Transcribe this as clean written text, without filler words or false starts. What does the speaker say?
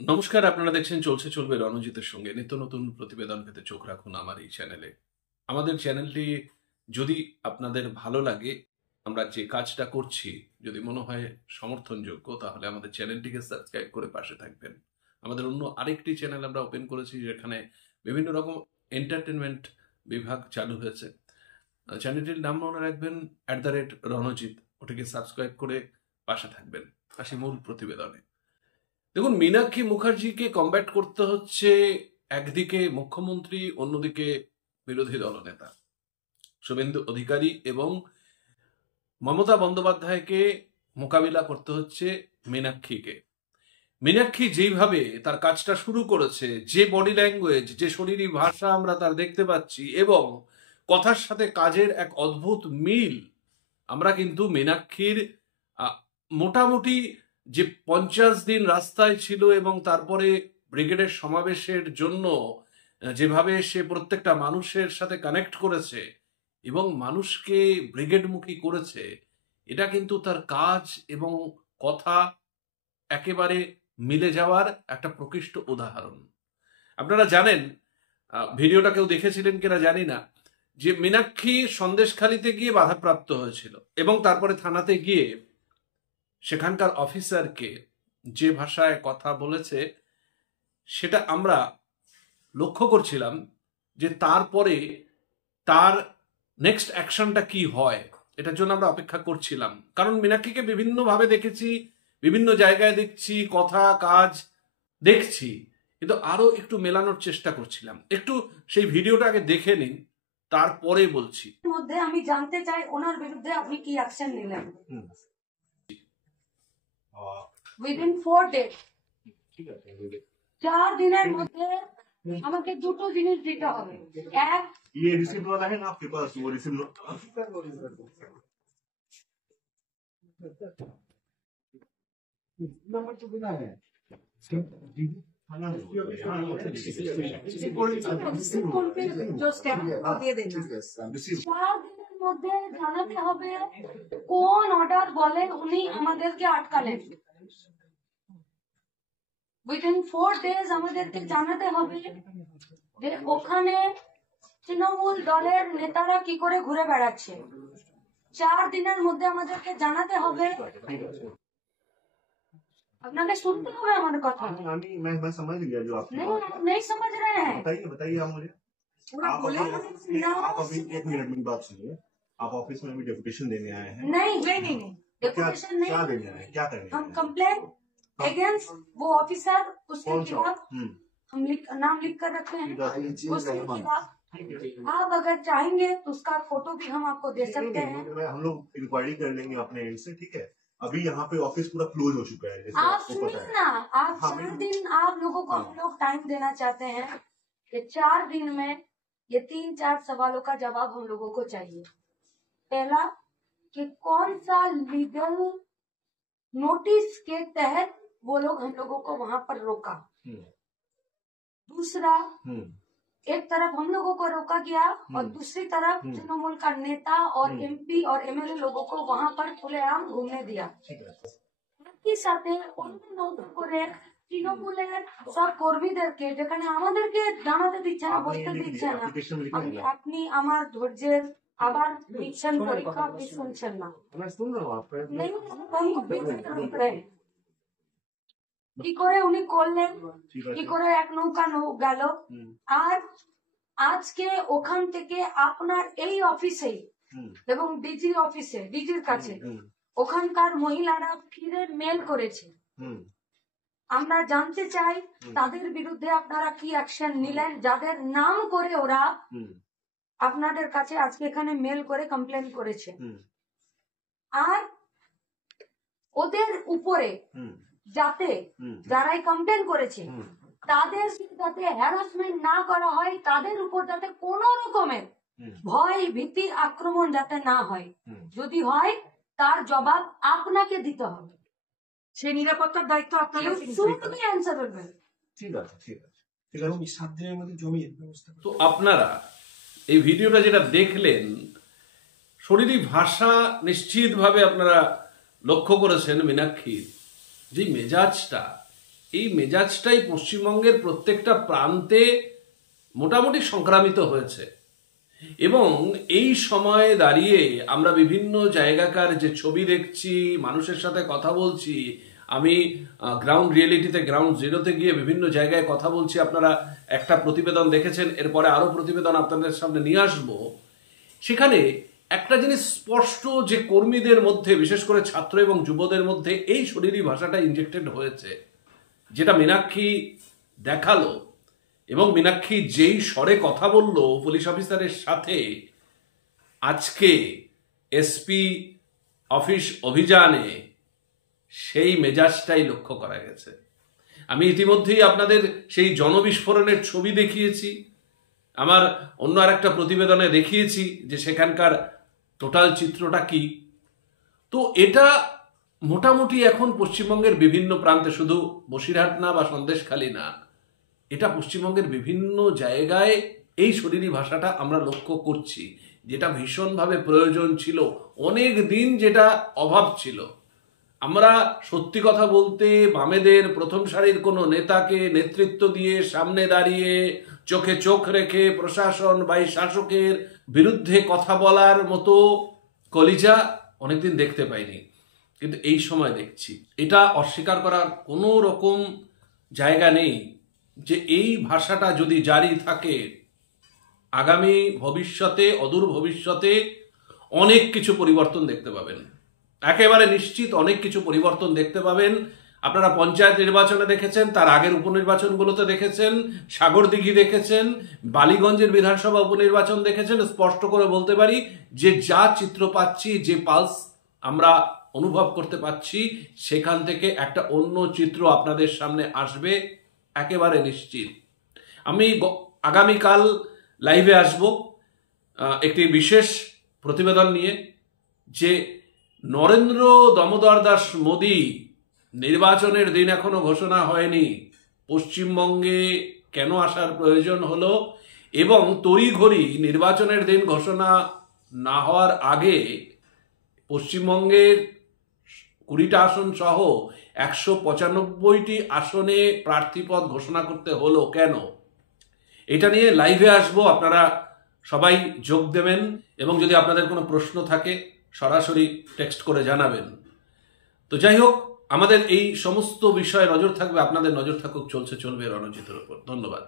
নমস্কার, আপনারা দেখছেন চলছে চলবে রণজিতের সঙ্গে। নিত্য নতুন প্রতিবেদন পেতে চোখ রাখুন আমার এই চ্যানেলে। আমাদের চ্যানেলটি যদি আপনাদের ভালো লাগে, আমরা যে কাজটা করছি যদি মনে হয় সমর্থনযোগ্য, তাহলে আমাদের চ্যানেলটিকে সাবস্ক্রাইব করে পাশে থাকবেন। আমাদের অন্য আরেকটি চ্যানেল আমরা ওপেন করেছি, যেখানে বিভিন্ন রকম এন্টারটেনমেন্ট বিভাগ চালু হয়েছে। চ্যানেলটির নাম মনে রাখবেন @রণজিৎ। ওটাকে সাবস্ক্রাইব করে পাশে থাকবেন। আসি মূল প্রতিবেদনে। দেখুন, মীনাক্ষী মুখার্জিকে কমব্যাট করতে হচ্ছে একদিকে মুখ্যমন্ত্রী, অন্যদিকে বিরোধী দলনেতা শুভেন্দু অধিকারী এবং মমতা বন্দ্যোপাধ্যায়কে মোকাবিলা করতে হচ্ছে মীনাক্ষীকে। মীনাক্ষী যেইভাবে তার কাজটা শুরু করেছে, যে বডি ল্যাঙ্গুয়েজ, যে শরীরী ভাষা আমরা তার দেখতে পাচ্ছি এবং কথার সাথে কাজের এক অদ্ভুত মিল, আমরা কিন্তু মীনাক্ষীর মোটামুটি যে 50 দিন রাস্তায় ছিল এবং তারপরে ব্রিগেডের সমাবেশের জন্য যেভাবে সে প্রত্যেকটা মানুষের সাথে কানেক্ট করেছে এবং মানুষকে ব্রিগেডমুখী করেছে, এটা কিন্তু তার কাজ এবং কথা একেবারে মিলে যাওয়ার একটা প্রকৃষ্ট উদাহরণ। আপনারা জানেন, ভিডিওটা কেউ দেখেছিলেন কিনা জানি না, যে মীনাক্ষী সন্দেশখালিতে গিয়ে বাধাপ্রাপ্ত হয়েছিল এবং তারপরে থানাতে গিয়ে সেখানকার অফিসারকে যে ভাষায় কথা বলেছে, সেটা আমরা লক্ষ্য করছিলাম যে তারপরে তার নেক্সট অ্যাকশনটা কি হয়, এটার জন্য আমরা অপেক্ষা করছিলাম। কারণ মীনাক্ষীকে বিভিন্নভাবে দেখেছি, বিভিন্ন জায়গায় দেখছি, কথা কাজ দেখছি, কিন্তু আরো একটু মেলানোর চেষ্টা করছিলাম। একটু সেই ভিডিওটা আগে দেখে নিন, তারপরে বলছি। মধ্যে আমি জানতে চাই ওনার বিরুদ্ধে আপনি কি অ্যাকশন নিলেন? উইদিন 4 ডেজ, 4 দিনের মধ্যে আমাকে দুটো জিনিস দিতে হবে। এক, ये रिसिप्ट वाला है ना आपके पास? वो रिसिप्ट नंबर तो बिना है जो स्टैम्प দিয়ে দেন। 4 দিনের মধ্যে জানাতে হবে কোন অর্ডার বলে উনি আমাদেরকে আটকালেন। উইদিন 4 ডেজ আমাদেরকে জানাতে হবে যে ওখানে তৃণমূল দলের নেতারা কি করে ঘুরে বেড়াচ্ছে। 4 দিনের মধ্যে আমাদেরকে জানাতে হবে। আপনাকে শুনতে হবে আমার কথা। मैं समझ गया जो आप नहीं समझ रहे हैं। बताइए आप मुझे। आप अभी 1 मिनट में बात सुनिए। आप ऑफिस में अभी डेपुटेशन देने आए हैं? नहीं डेपुटेशन नहीं। क्या देने आए हैं? क्या करने? हम कंप्लेन अगेंस्ट वो ऑफिसर, उसके खिलाफ हम नाम लिख कर रखे हैं। उसके खिलाफ आप अगर चाहेंगे तो उसका फोटो भी हम आपको दे सकते हैं। हम लोग इंक्वायरी कर लेंगे अपने एंड से, ठीक है? अभी यहाँ पे ऑफिस पूरा क्लोज हो चुका है। आप सुनिए ना, आप 4 दिन आप लोगों को हम लोग टाइम देना चाहते हैं कि 4 दिन में ये 3-4 सवालों का जवाब हम लोगों को चाहिए। पहला, कि कौन सा लीगल नोटिस के तहत वो लोग हम लोगों को वहां पर रोका। दूसरा, एक तरफ हम लोगों को रोका गया और दूसरी तरफ तृणमूल का नेता और एमपी और एमएलए लोगों को वहां पर खुलेआम घूमने दिया। একই সাথে অন্য নতুন করে তৃণমূলের সব কর্মীদেরকে যেখানে আমাদেরকে জানাতে দিচ্ছে না, বলতে দিচ্ছে না, আপনি আমার ধৈর্যের আবার দিচ্ছেন পরীক্ষা, আপনি শুনছেন না। কি করে উনি করলেন, কি করে এক নৌকা গেল। আর আজকে ওখান থেকে আপনার এই অফিসে এবং ডিজি অফিসে, ডিজির কাছে ওখানকার মহিলারা ফিরে মেল করেছে। আমরা জানতে চাই তাদের বিরুদ্ধে আপনারা কি অ্যাকশন নিলেন, যাদের নাম করে ওরা আপনাদের কাছে আজকে এখানে মেল করে কমপ্লেন করেছে। আর ওদের উপরে যাতে যারাই কমপ্লেন করেছে তাদের যাতে হ্যারাসমেন্ট না করা হয়, তাদের উপর যাতে কোনো রকমের ভয় ভীতি আক্রমণ যাতে না হয়, যদি হয় তার জবাব আপনাকে দিতে হবে। সেই নিরাপত্তার দায়িত্ব আপনাকে অ্যান্সার করবেন। ঠিক আছে, ঠিক আছে, ঠিক আছে। 7 দিনের মধ্যে জমি ব্যবস্থা। তো আপনারা এই ভিডিওটা যেটা দেখলেন, শরীরী ভাষা নিশ্চিতভাবে আপনারা লক্ষ্য করেছেন মীনাক্ষীর যে মেজাজটা, এই মেজাজটাই পশ্চিমবঙ্গের প্রত্যেকটা প্রান্তে মোটামুটি সংক্রামিত হয়েছে। এবং এই সময়ে দাঁড়িয়ে আমরা বিভিন্ন জায়গাকার যে ছবি দেখছি, মানুষের সাথে কথা বলছি, আমি গ্রাউন্ড রিয়েলিটিতে, গ্রাউন্ড জিরোতে গিয়ে বিভিন্ন জায়গায় কথা বলছি, আপনারা একটা প্রতিবেদন দেখেছেন, এরপরে আরো প্রতিবেদন আপনাদের সামনে নিয়ে আসব। সেখানে একটা জিনিস স্পষ্ট, যে কর্মীদের মধ্যে, বিশেষ করে ছাত্র এবং যুবদের মধ্যে এই শরীরী ভাষাটা ইনজেক্টেড হয়েছে, যেটা মীনাক্ষী দেখালো। এবং মীনাক্ষী যেই স্বরে কথা বলল পুলিশ অফিসারের সাথে আজকে এসপি অফিস অভিযানে, সেই মেজাজটাই লক্ষ্য করা গেছে। আমি ইতিমধ্যেই আপনাদের সেই জনবিস্ফোরণের ছবি দেখিয়েছি, আমার অন্য আর একটা প্রতিবেদনে দেখিয়েছি যে সেখানকার টোটাল চিত্রটা কি। তো এটা মোটামুটি এখন পশ্চিমবঙ্গের বিভিন্ন প্রান্তে, শুধু বসিরহাট না বা সন্দেশখালী না, এটা পশ্চিমবঙ্গের বিভিন্ন জায়গায় এই শরীরী ভাষাটা আমরা লক্ষ্য করছি, যেটা ভীষণভাবে প্রয়োজন ছিল, অনেক দিন যেটা অভাব ছিল। আমরা সত্যি কথা বলতে বামেদের প্রথম সারির কোনো নেতাকে নেতৃত্ব দিয়ে সামনে দাঁড়িয়ে চোখে চোখ রেখে প্রশাসন বা এই শাসকের বিরুদ্ধে কথা বলার মতো কলিজা অনেকদিন দেখতে পাইনি, কিন্তু এই সময় দেখছি। এটা অস্বীকার করার কোনো রকম জায়গা নেই যে এই ভাষাটা যদি জারি থাকে, আগামী ভবিষ্যতে, অদূর ভবিষ্যতে অনেক কিছু পরিবর্তন দেখতে পাবেন। একেবারে নিশ্চিত অনেক কিছু পরিবর্তন দেখতে পাবেন। আপনারা পঞ্চায়েত নির্বাচনে দেখেছেন, তার আগের উপনির্বাচনগুলোতে দেখেছেন, সাগরদিঘি দেখেছেন, বালিগঞ্জের বিধানসভা উপনির্বাচন দেখেছেন। স্পষ্ট করে বলতে পারি যে যা চিত্র পাচ্ছি, যে পালস আমরা অনুভব করতে পাচ্ছি, সেখান থেকে একটা অন্য চিত্র আপনাদের সামনে আসবে, একেবারে নিশ্চিত। আমি আগামীকাল লাইভে আসব একটি বিশেষ প্রতিবেদন নিয়ে, যে নরেন্দ্র দামোদর দাস মোদী নির্বাচনের দিন এখনো ঘোষণা হয়নি, পশ্চিমবঙ্গে কেন আসার প্রয়োজন হলো, এবং তড়িঘড়ি নির্বাচনের দিন ঘোষণা না হওয়ার আগে পশ্চিমবঙ্গের 20টা আসন সহ 195টি আসনে প্রার্থীপদ ঘোষণা করতে হলো কেন, এটা নিয়ে লাইভে আসবো। আপনারা সবাই যোগ দেবেন, এবং যদি আপনাদের কোনো প্রশ্ন থাকে সরাসরি টেক্সট করে জানাবেন। তো যাই হোক, আমাদের এই সমস্ত বিষয়ে নজর থাকবে, আপনাদের নজর থাকুক চলছে চলবে রণজিতের উপর। ধন্যবাদ।